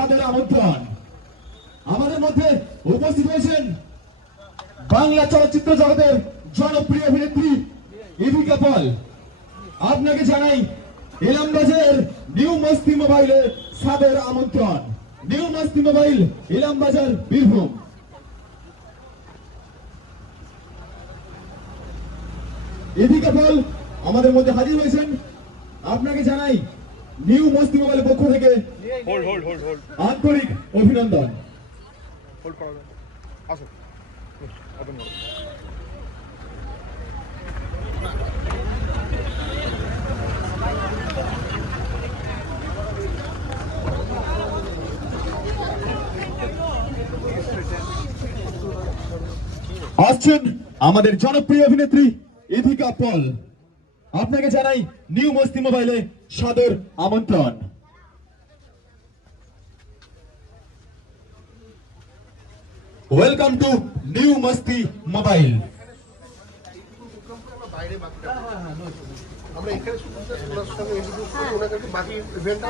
সাদর আমন্ত্রণ। আমাদের মধ্যে উপস্থিত হয়েছেন বাংলা চলচ্চিত্র জগতের জনপ্রিয় অভিনেত্রী ইভিকা পল। আপনাকে জানাই ইলামবাজারের নিউ মস্তি মোবাইলের সাদর আমন্ত্রণ। New Masti mobile, Ilambazar, Birbhum. ইভিকা পল আমাদের মধ্যে হাজির হয়েছেন। আপনাকে জানাই নিউ মস্তি মোবাইলের পক্ষ থেকে আন্তরিক অভিনন্দন। আসছেন আমাদের জনপ্রিয় অভিনেত্রী ইভিকা পল। আপনাকে জানাই নিউ মস্তি মোবাইলে সাদর আমন্ত্রণ। Welcome to new Masti mobile. আমরা এখানে বাকি ইভেন্ট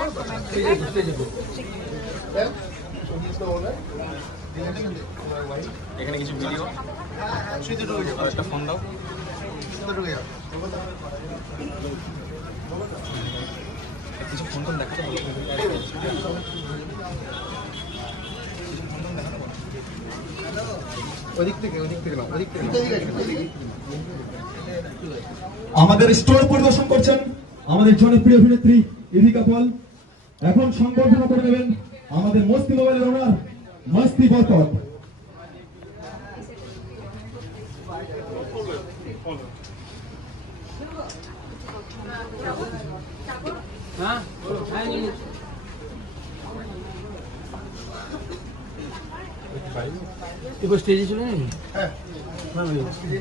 এখানে কিছু ভিডিও একটা ফোন দাও। কিছু ফোন টোন দেখাতে বলো। আমাদের স্টোর পরিদর্শন করছেন আমাদের জনপ্রিয় অভিনেত্রী ইভিকা পল। এখন সংবর্ধনা করে নেবেন আমাদের মস্তি মোবাইলের ওনার মস্তি বরকত। এবার স্টেজে চলে নাকি? হ্যাঁ,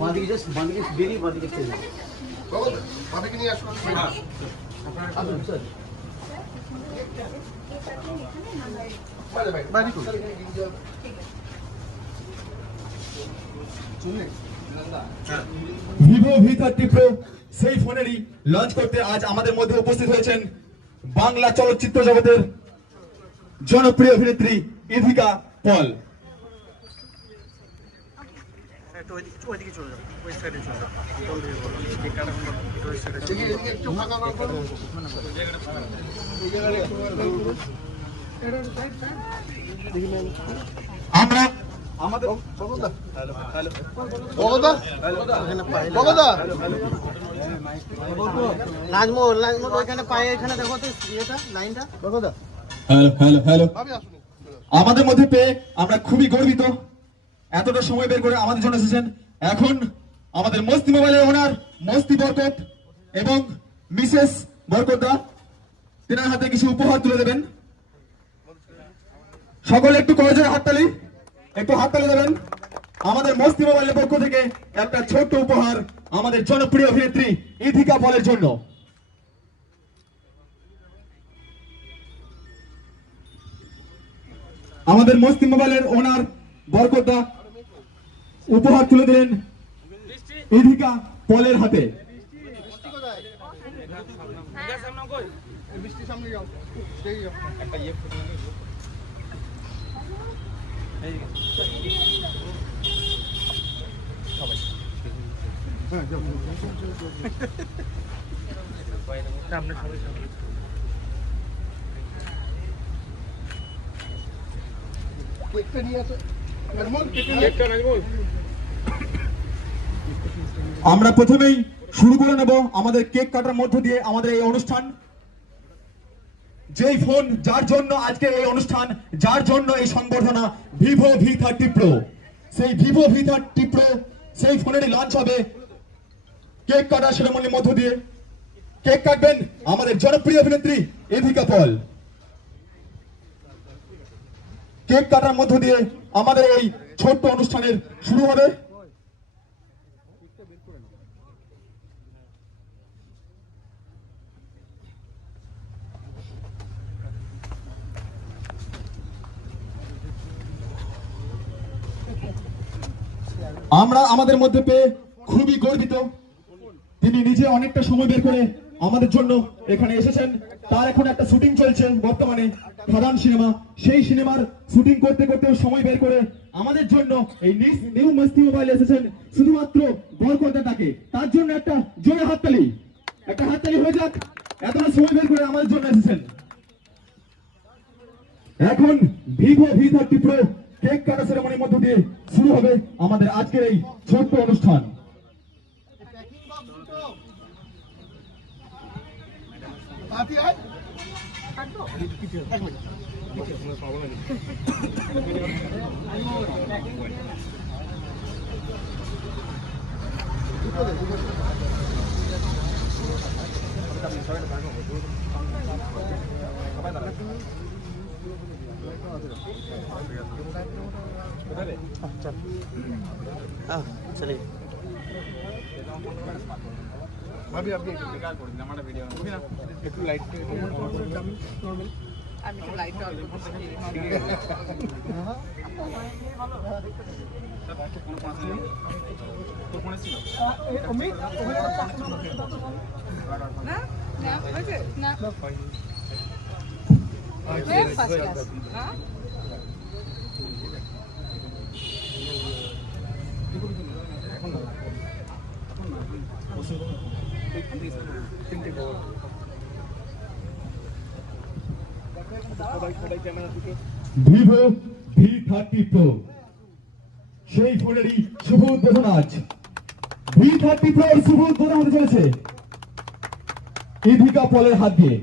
বাঁদিকে জাস্ট বাঁদিকে বেরিয়ে বাঁদিকে স্টেজে বাবাকে নিয়ে আসুন। আসুন স্যার। ভিভো V30 Pro সেই ফোনেরই লঞ্চ করতে আজ আমাদের মধ্যে উপস্থিত হয়েছেন বাংলা চলচ্চিত্র জগতের জনপ্রিয় অভিনেত্রী ইভিকা পল। ওইদিকে চলে যাও, ওই সাইডে চলে যাও। একটু ফাঁকা করো। আমরা আমাদের নাজমুল নাজমুল ওইখানে পায়ে এখানে দেখো তো ইয়েটা লাইনটা দেখো তো। হ্যালো হ্যালো হ্যালো আমাদের মধ্যে পেয়ে আমরা খুবই গর্বিত। এতটা সময় বের করে আমাদের জন্য এসেছেন। এখন আমাদের মস্তি মোবাইলের ওনার মস্তি বরকত এবং মিসেস বরকতদা তেনার হাতে কিছু উপহার তুলে দেবেন। সকলে একটু করজোরে হাততালি, একটু হাততালি দেবেন। আমাদের মস্তি মোবাইলের পক্ষ থেকে একটা ছোট্ট উপহার আমাদের জনপ্রিয় অভিনেত্রী ইভিকা পলের জন্য। আমাদের মস্তি মোবাইলের ওনার বরকতদা উপহার তুলে দিলেন ইভিকা পলের হাতে। আমরা প্রথমেই শুরু করে নেব আমাদের কেক কাটার মধ্য দিয়ে আমাদের এই অনুষ্ঠান। যেই ফোন যার জন্য আজকে এই অনুষ্ঠান, যার জন্য এই সংবর্ধনা, ভিভো V30 Pro, সেই ভিভো V30 Pro সেই ফোনেরই লঞ্চ হবে কেক কাটার সেরেমনির মধ্য দিয়ে। কেক কাটবেন আমাদের জনপ্রিয় অভিনেত্রী ইভিকা পল। কেক কাটার মধ্য দিয়ে আমাদের এই ছোট্ট অনুষ্ঠানের শুরু হবে। আমরা আমাদের মধ্যে পেয়ে খুবই গর্বিত। তিনি নিজে অনেকটা সময় বের করে আমাদের জন্য এখানে এসেছেন। তার এখন একটা শুটিং চলছে বর্তমানে, খাদান সিনেমা, সেই সিনেমার শুটিং করতে করতেও সময় বের করে আমাদের জন্য এই নিউ মস্তি মোবাইল এসেছেন শুধুমাত্র বরকতাটাকে। তার জন্য একটা জোরে হাততালি, একটা হাততালি হয়ে যাক। এতটা সময় বের করে আমাদের জন্য এসেছেন। এখন ভিভো V30 Pro কেক কাটা সেরেমনির মধ্য দিয়ে শুরু হবে আমাদের আজকের এই ছোট্ট অনুষ্ঠান। হাতি আয় चलिए ভাবি আপনি একটু লাইট আমি তো লাইট অন করছি না না হয়েছে না ফার্স্ট ক্লাস না ভিভো V30 Pro সেই ফোনেরই শুভ উদ্বোধন আজ। V30 Pro এর শুভ উদ্বোধন হতে চলেছে ইধিকা পলের হাত দিয়ে।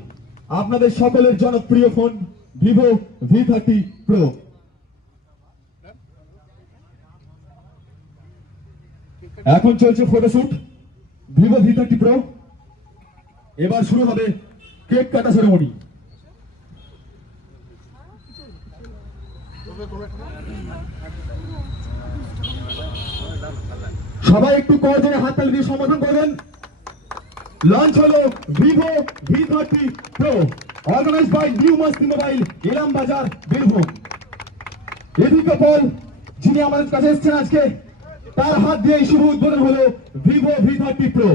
আপনাদের সকলের জনপ্রিয় ফোন ভিভো V30 Pro। এখন চলছে ফটোশুট ভিভো V30 Pro। এবার শুরু হবে কেক কাটা সেরেমনি। সবাই একটু করজোরে হাততালি দিয়ে সম্বোধন করবেন। লঞ্চ হলো Vivo V30 Pro, organised by new Masti mobile, Ilam Bazar, Birbhum. এদিকে পল যিনি আমাদের কাছে এসেছেন আজকে, তার হাত দিয়ে শুভ উদ্বোধন হলো ভিভো V30 Pro।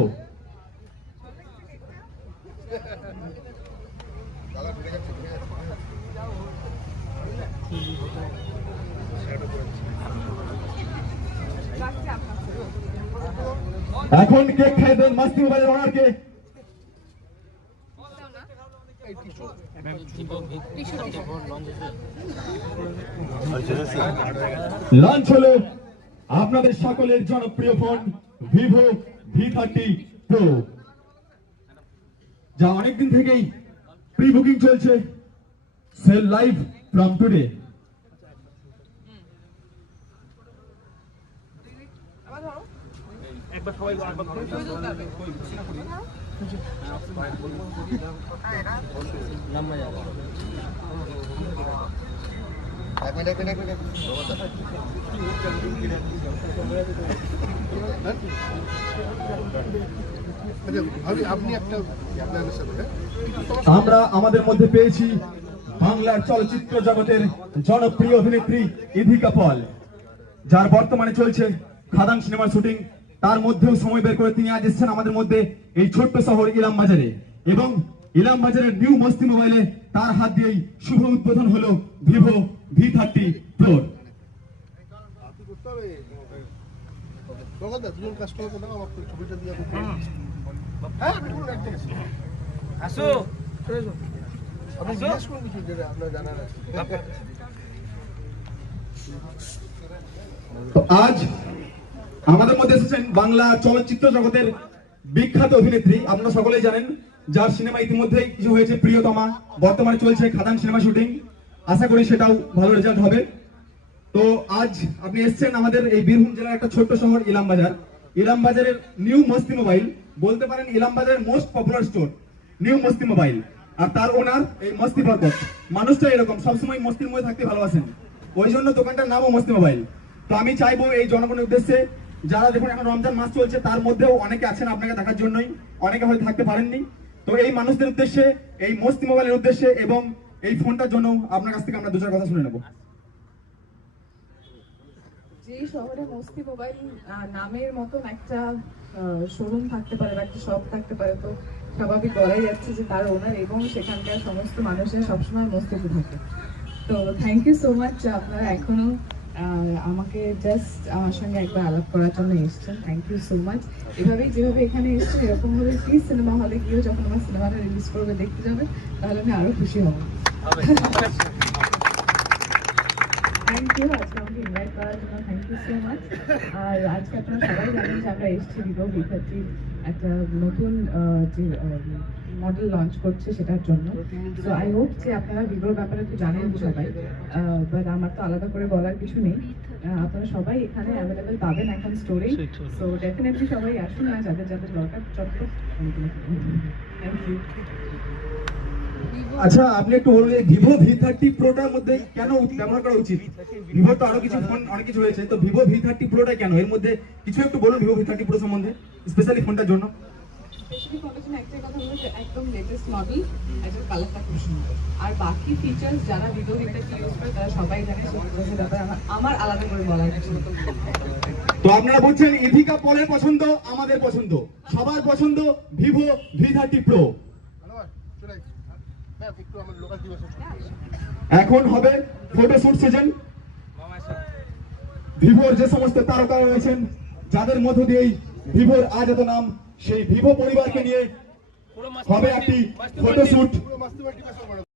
এখন কেক খাই দেন মস্তি মোবাইলের ওনারকে। লঞ্চ হলো আপনাদের সকলের জনপ্রিয় ফোন ভিভো V30 Pro, যা অনেকদিন থেকেই প্রি বুকিং চলছে। Sale live from today. আবার ধরো একবার সবাই এক মিনিট ভাবি আপনি একটা আপনার সাথে আমরা আমাদের মধ্যে পেয়েছি বাংলার চলচ্চিত্র জগতের জনপ্রিয় অভিনেত্রী ইধিকা পল, যার বর্তমানে চলছে খাদান সিনেমার শুটিং। তার মধ্যেও সময় বের করে তিনি আজ এসেছেন আমাদের মধ্যে এই ছোট্ট শহর ইলাম বাজারে, এবং ইলাম বাজারের নিউ মস্তি মোবাইলে তার হাত দিয়েই শুভ উদ্বোধন হলো ভিভো V30 Pro। করতে হবে দুজন কাস্টমার কোথাও আমার ছবিটা দিয়ে হ্যাঁ আপনি বলুন একটা আসো আপনি জিজ্ঞেস করুন কিছু যেটা আপনার জানার আছে। তো আজ আমাদের মধ্যে এসেছেন বাংলা চলচ্চিত্র জগতের বিখ্যাত অভিনেত্রী, আপনারা সকলেই জানেন, যার সিনেমা ইতিমধ্যেই কিছু হয়েছে প্রিয়তমা, বর্তমানে চলছে খাদান সিনেমা শুটিং। আশা করি সেটাও ভালো রেজাল্ট হবে। তো আজ আপনি এসেছেন আমাদের এই বীরভূম জেলার একটা ছোট্ট শহর ইলাম বাজার। ইলাম বাজারের নিউ মস্তি মোবাইল, বলতে পারেন ইলাম বাজারের most popular store new Masti mobile, আর তার ওনার এই মস্তি বরকত। মানুষটা এরকম সবসময় মস্তির মধ্যে থাকতে ভালোবাসেন, ওই জন্য দোকানটার নামও মস্তি মোবাইল। তো আমি চাইবো এই জনগণের উদ্দেশ্যে, যারা দেখুন এখন রমজান মাস চলছে, তার মধ্যেও অনেকে আছেন আপনাকে দেখার জন্যই, অনেকে হয়তো থাকতে পারেননি। তো এই মানুষদের উদ্দেশ্যে, এই মস্তি মোবাইলের উদ্দেশ্যে এবং এই ফোনটার জন্য আপনার কাছ থেকে আমরা দু চার কথা শুনে নেবো। যে শহরে মস্তি মোবাইল নামের মতন একটা শোরুম থাকতে পারে বা একটা শপ থাকতে পারে, তো স্বাভাবিক বলাই যাচ্ছে যে তার ওনার এবং সেখানকার সমস্ত মানুষের সবসময় মস্তিষ্ক থাকে। তো থ্যাংক ইউ সো মাচ, আপনারা এখনো আমাকে জাস্ট আমার সঙ্গে একবার আলাপ করার জন্য এসেছেন। Thank you so much. এভাবেই যেভাবে এখানে এসেছেন এরকমভাবে প্লিজ সিনেমা হলে গিয়েও যখন আমার সিনেমাটা রিলিজ করবে দেখতে যাবে, তাহলে আমি আরো খুশি হব। থ্যাংক ইউ আজকে আমাকে ইনভাইট করার জন্য, থ্যাংক ইউ সো মাচ। আর আজকে আপনারা সবাই জানেন যে আমরা এসেছি ভিভো V30 একটা নতুন যে মডেল লঞ্চ করছে সেটার জন্য। সো আই হোপ যে আপনারা ভিভোর ব্যাপারে তো জানেন সবাই, বাট আমার তো আলাদা করে বলার কিছু নেই। আপনারা সবাই এখানে অ্যাভেলেবেল পাবেন এখন স্টোরে। সো ডেফিনেটলি সবাই আসুন, না যাদের যাদের দরকার চটপট। Thank you. আচ্ছা, আপনি একটু বলুন ভিভো V30 প্রোটার মধ্যে কেন ব্যবহার করা উচিত? ভিভোর তো আরো কিছু ফোন অনেক কিছু রয়েছে, তো ভিভো V30 প্রোটা কেন? এর মধ্যে কিছু একটু বলুন ভিভো V30 প্রো সম্বন্ধে, স্পেশালি ফোনটার জন্য। স্পেশালি ফোনটার জন্য একটাই কথা বলবো যে একদম লেটেস্ট মডেল, এটার কালারটা খুব সুন্দর। আর বাকি ফিচার্স যারা ভিভো V30 ইউজ করে তারা সবাই জানে, সেই ফিচার্সের ব্যাপারে আমার আলাদা করে বলার কিছু নেই। তো আপনারা বলছেন ইথিকা পলের পছন্দ, আমাদের পছন্দ, সবার পছন্দ ভিভো V30 প্রো। ধন্যবাদ, চলে আসছি। ম্যাম একটু আমার লোকাল দিবসে এখন হবে ফটোশুট সিজন। ভিভোর যে সমস্ত তারকা রয়েছেন, যাদের মধ্য দিয়েই ভিভোর আজ এত নাম, সেই ভিভো পরিবারকে নিয়ে হবে একটি ফটোশুট। পুরো মাস্তি মাল্টি